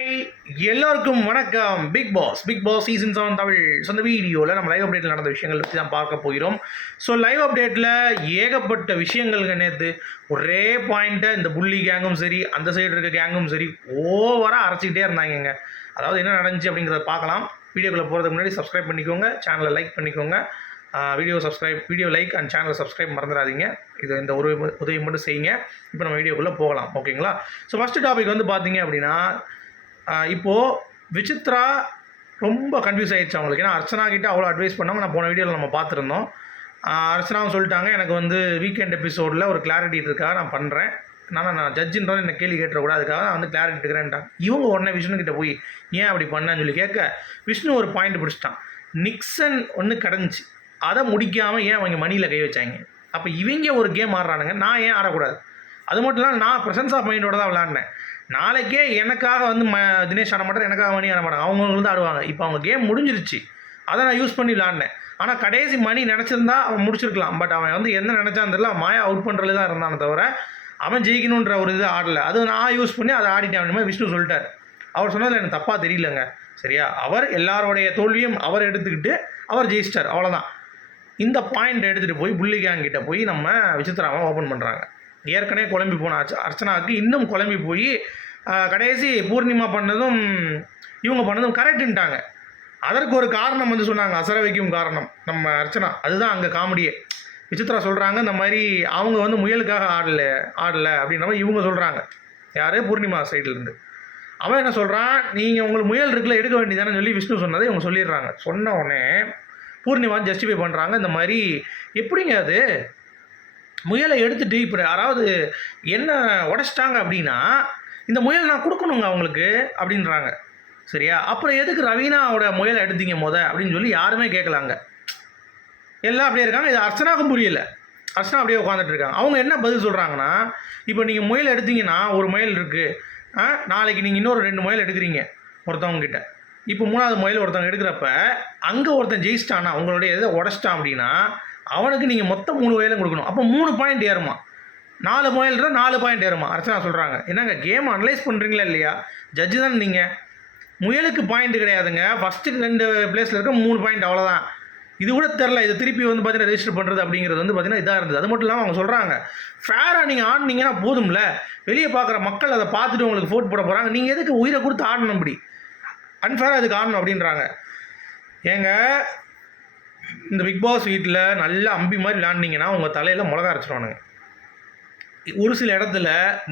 எல்லோருக்கும் வணக்கம். Bigg Boss season 7 Tamil. So அந்த வீடியோவில் நம்ம லைவ் அப்டேட்டில் நடந்த விஷயங்கள் பற்றி தான் பார்க்க போகிறோம். ஸோ லைவ் அப்டேட்டில் ஏகப்பட்ட விஷயங்கள்ங்க. நேற்று ஒரே பாயிண்ட்டை இந்த புள்ளி கேங்கும் சரி, அந்த சைடு இருக்க கேங்கும் சரி, ஓவராக அரைச்சிக்கிட்டே இருந்தாங்க. அதாவது என்ன நடந்துச்சு அப்படிங்கிறத பார்க்கலாம். வீடியோக்குள்ளே போகிறதுக்கு முன்னாடி சப்ஸ்கிரைப் பண்ணிக்கோங்க, சேனலை லைக் பண்ணிக்கோங்க. வீடியோ லைக் அண்ட் சேனலை சப்ஸ்கிரைப் மறந்துடாதீங்க. இந்த ஒரு உதவி மட்டும் செய்யுங்க. இப்போ நம்ம வீடியோக்குள்ளே போகலாம், ஓகேங்களா? ஸோ ஃபஸ்ட்டு டாபிக் வந்து பார்த்தீங்க அப்படின்னா, இப்போது விசித்ரா ரொம்ப கன்ஃபியூஸ் ஆகிடுச்சு அவங்களுக்கு. ஏன்னா அர்ச்சனா கிட்டே அவ்வளோ அட்வைஸ் பண்ணாமல் நான் போன வீடியோவில் நம்ம பார்த்துருந்தோம். அர்ச்சனாவும் சொல்லிட்டாங்க, எனக்கு வந்து வீக்கெண்ட் எபிசோடில் ஒரு கிளாரிட்டி இருக்கா நான் பண்ணுறேன், நான் ஜட்ஜின்றோம் என்ன கேள்வி கேட்டுறக்கூடாது, அதுக்காக நான் வந்து கிளாரிட்டி இருக்கிறேன்ட்டாங்க. இவங்க உடனே விஷ்ணுக்கிட்ட போய் ஏன் அப்படி பண்ணேன்னு சொல்லி கேட்க, விஷ்ணு ஒரு பாயிண்ட் பிடிச்சிட்டான். நிக்சன் ஒன்று கிடந்துச்சு, அதை முடிக்காமல் ஏன் அவங்க மணியில் கை வச்சாங்க. அப்போ இவங்க ஒரு கேம் ஆடுறானுங்க, நான் ஏன் ஆடக்கூடாது? அது மட்டும் இல்லாமல் நான் ப்ரெசன்ஸ் ஆஃப் மைண்டோட தான் விளாட்னேன். நாளைக்கே எனக்காக வந்து தினேஷ் ஆட மாட்டார், எனக்காக மணி ஆட மாட்டாங்க, அவங்களுக்கு வந்து ஆடுவாங்க. இப்போ அவங்க கேம் முடிஞ்சிருச்சு, அதை நான் யூஸ் பண்ணி விளாட்னேன். ஆனால் கடைசி மணி நினச்சிருந்தா அவன் முடிச்சிருக்கலாம். பட் அவன் வந்து என்ன நினச்சான்னு தெரியல, மாயா அவுட் பண்ணுறது தான் இருந்தானே தவிர அவன் ஜெயிக்கணுன்ற ஒரு இது ஆடலை. அது நான் யூஸ் பண்ணி அதை ஆடிட்டேன் அப்படின்னு விஷ்ணு சொல்லிட்டார். அவர் சொன்னதில் எனக்கு தப்பாக தெரியலங்க, சரியா? அவர் எல்லாரோடைய தோல்வியும் அவர் எடுத்துக்கிட்டு அவர் ஜெயிச்சிட்டார், அவ்வளோதான். இந்த பாயிண்ட் எடுத்துகிட்டு போய் புள்ளி கேங் கிட்ட போய் நம்ம விசித்ராவை ஓப்பன் பண்ணுறாங்க. ஏற்கனவே குழம்பி போன அர்ச்சனாவுக்கு இன்னும் குழம்பி போய் கடைசி பூர்ணிமா பண்ணதும் இவங்க பண்ணதும் கரெக்டுன்ட்டாங்க. அதற்கு ஒரு காரணம் வந்து சொன்னாங்க, அசர வைக்கும் காரணம் நம்ம அர்ச்சனா. அதுதான் அங்கே காமெடியே. விசித்ரா சொல்கிறாங்க இந்த மாதிரி அவங்க வந்து முயலுக்காக ஆடலை அப்படின்ற மாதிரி இவங்க சொல்கிறாங்க. யார்? பூர்ணிமா சைட்லேருந்து. அவன் என்ன சொல்கிறான், நீங்கள் உங்களுக்கு முயல் இருக்குல்ல எடுக்க வேண்டியதானு சொல்லி விஷ்ணு சொன்னதை இவங்க சொல்லிடுறாங்க. சொன்ன உடனே பூர்ணிமா ஜஸ்டிஃபை பண்ணுறாங்க, இந்த மாதிரி எப்படிங்க அது முயலை எடுத்துகிட்டு இப்போ யாராவது என்ன உடச்சிட்டாங்க அப்படின்னா இந்த முயல் நான் கொடுக்கணுங்க அவங்களுக்கு அப்படின்றாங்க, சரியா? அப்புறம் எதுக்கு ரவீனாவோட முயலை எடுத்தீங்க அப்படின்னு சொல்லி யாருமே கேட்கலாங்க. எல்லாம் அப்படியே இருக்காங்க. இது அர்ச்சனாவுக்கும் புரியல. அர்ச்சனா அப்படியே உட்காந்துட்டு இருக்காங்க. அவங்க என்ன பதில் சொல்கிறாங்கன்னா, இப்போ நீங்கள் முயல் எடுத்தீங்கன்னா ஒரு முயல் இருக்குது, நாளைக்கு நீங்கள் இன்னொரு 2 முயல் எடுக்கிறீங்க ஒருத்தவங்ககிட்ட. இப்போ 3வது முயல் ஒருத்தவங்க எடுக்கிறப்ப அங்கே ஒருத்தன் ஜெயிச்சிட்டானா உங்களுடைய எதை உடச்சிட்டான் அப்படின்னா அவனுக்கு நீங்கள் மொத்தம் 3 முயலும் கொடுக்கணும். அப்போ 3 பாயிண்ட் ஏறுமா, 4 முயல்ன்றா 4 பாயிண்ட் ஏறுமா. அர்ச்சனா சொல்கிறாங்க, என்னங்க கேம் அனலைஸ் பண்ணுறீங்களா இல்லையா? ஜட்ஜு தான் நீங்கள். முயலுக்கு பாயிண்ட் கிடையாதுங்க, ஃபஸ்ட்டு 2 பிளேஸில் இருக்க 3 பாயிண்ட், அவ்வளோதான். இது கூட தெரில, இது திருப்பி வந்து பார்த்தீங்கன்னா ரெஜிஸ்டர் பண்ணுறது அப்படிங்கிறது வந்து பார்த்தீங்கன்னா இதாக இருந்தது. அது மட்டும் இல்லாமல் அவங்க சொல்கிறாங்க, ஃபேராக நீங்கள் ஆடினீங்கன்னா போதும்ல, வெளியே பார்க்குற மக்கள் அதை பார்த்துட்டு உங்களுக்கு ஃபோட் போட போகிறாங்க, நீங்கள் எதுக்கு உயிரை கொடுத்து ஆடணும், அப்படி அன்ஃபேராக அதுக்கு ஆடணும் அப்படின்றாங்க. ஏங்க இந்த பிக் பாஸ் வீட்டில் நல்லா அம்பி மாதிரி விளாண்டிங்கன்னா உங்கள் தலையில் மிளகா அரைச்சிடுவானுங்க. ஒரு சில இடத்துல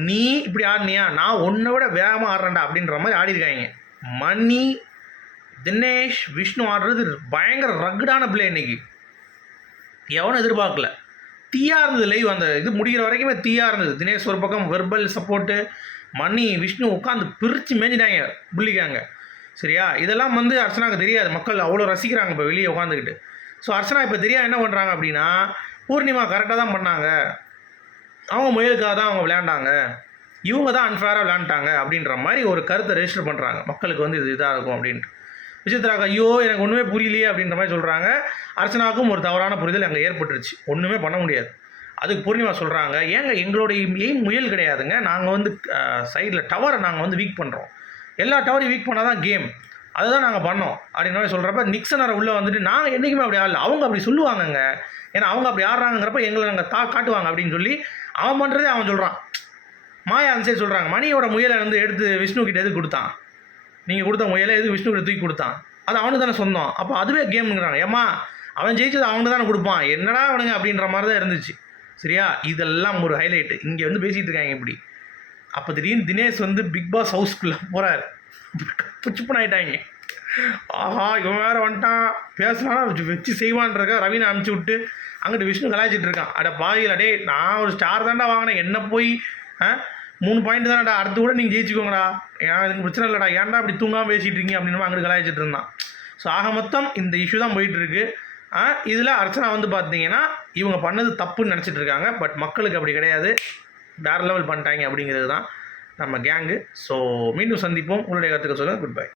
நீ இப்படி ஆடினியா, நான் உன்னை விட வேகமாக ஆடுறேன்டா அப்படின்ற மாதிரி ஆடிருக்காங்க. மணி, தினேஷ், விஷ்ணு ஆடுறது பயங்கர ரக்குடான பிளே. இன்னைக்கு எவனும் எதிர்பார்க்கல. தீயாக இருந்தது லைவ். அந்த இது முடிகிற வரைக்குமே தீயாக இருந்தது. தினேஷ் ஒரு பக்கம் வெர்பல் சப்போர்ட்டு, மணி விஷ்ணு உட்காந்து பிரித்து மேஞ்சிட்டாங்க புள்ளிக்காங்க, சரியா? இதெல்லாம் வந்து அர்ச்சனாவுக்கு தெரியாது. மக்கள் அவ்வளோ ரசிக்கிறாங்க இப்போ வெளியே உட்காந்துக்கிட்டு. ஸோ அர்ச்சனா இப்போ தெரியாது என்ன பண்ணுறாங்க அப்படின்னா, பூர்ணிமா கரெக்டாக தான் பண்ணாங்க, அவங்க முயலுக்காக தான் அவங்க விளையாண்டாங்க, இவங்க தான் அன்ஃபேராக விளையாண்டாங்க அப்படின்ற மாதிரி ஒரு கருத்தை ரெஜிஸ்டர் பண்ணுறாங்க. மக்களுக்கு வந்து இது இதாக இருக்கும் அப்படின்ட்டு. விசித்ராக்கு ஐயோ எனக்கு ஒன்றுமே புரியலையே அப்படின்ற மாதிரி சொல்கிறாங்க. அர்ச்சனாவுக்கும் ஒரு தவறான புரிதல் அங்கே ஏற்பட்டுருச்சு, ஒன்றுமே பண்ண முடியாது. அதுக்கு பூர்ணிமா சொல்கிறாங்க, ஏங்க எங்களுடைய எய்ம் முயல் கிடையாதுங்க, நாங்கள் வந்து சைடில் டவரை நாங்கள் வந்து வீக் பண்ணுறோம், எல்லா டவரையும் வீக் பண்ணால் தான் கேம், அதுதான் நாங்கள் பண்ணோம் அப்படின்ற மாதிரி சொல்கிறப்ப நிக்சனரை உள்ளே வந்துட்டு நாங்கள் என்றைக்குமே அப்படி ஆடல, அவங்க அப்படி சொல்லுவாங்கங்க, ஏன்னா அவங்க அப்படி ஆடுறாங்கிறப்ப எங்களை நாங்கள் காட்டுவாங்க அப்படின்னு சொல்லி அவன் பண்ணுறதே அவன் சொல்கிறான். மாயா அந்த சைடு சொல்கிறாங்க, மணியோட முயலை வந்து எடுத்து விஷ்ணு கிட்ட எதுக்கு கொடுத்தான், நீங்கள் கொடுத்த முயலை எதுக்கு விஷ்ணு கிட்ட தூக்கி கொடுத்தான், அது அவனுக்கு தானே சொந்தம், அப்போ அதுவே கேம்ங்கிறாங்க. ஏம்மா அவன் ஜெயிச்சது அவனுக்கு தானே கொடுப்பான், என்னடா அவனுங்க அப்படின்ற மாதிரி தான் இருந்துச்சு, சரியா? இதெல்லாம் ஒரு ஹைலைட்டு. இங்கே வந்து பேசிகிட்டு இருக்காங்க இப்படி. அப்போ திடீர்னு தினேஷ் வந்து பிக் பாஸ் ஹவுஸ்க்குள்ளே போகிறார். புச்சுப்புன்னு ஆகிட்டாங்க. ஆஹா இவன் வேறு வந்துட்டான், பேசுனானா வச்சு செய்வான்றக்க ரவீனா அனுப்பிச்சி விட்டு அங்கிட்டு விஷ்ணு கலாய்ச்சிட்டு இருக்கான். அட பாயில், அடே நான் ஒரு ஸ்டார் தாண்டா வாங்கினேன், என்ன போய் 3 பாயிண்ட் தானடா, அடுத்து கூட நீங்கள் ஜெயிச்சுக்கோங்கடா, ஏன் இதுக்கு பிரச்சனை இல்லைடா, ஏன்டா அப்படி தூங்காமல் பேசிகிட்டு இருக்கீங்க அப்படின்னு அங்கிட்டு கலாய்ச்சிட்டு இருந்தான். ஸோ ஆக மொத்தம் இந்த இஷ்யூ தான் போயிட்டுருக்கு. இதில் அர்ச்சனா வந்து பார்த்தீங்கன்னா இவங்க பண்ணது தப்புன்னு நினச்சிட்டு இருக்காங்க. பட் மக்களுக்கு அப்படி கிடையாது, வேறு லெவல் பண்ணிட்டாங்க அப்படிங்கிறது தான் நம்ம கேங்கு. ஸோ மீண்டும் சந்திப்போம். உங்களுடைய கருத்துக்கள் சொல்லுங்கள். Good bye.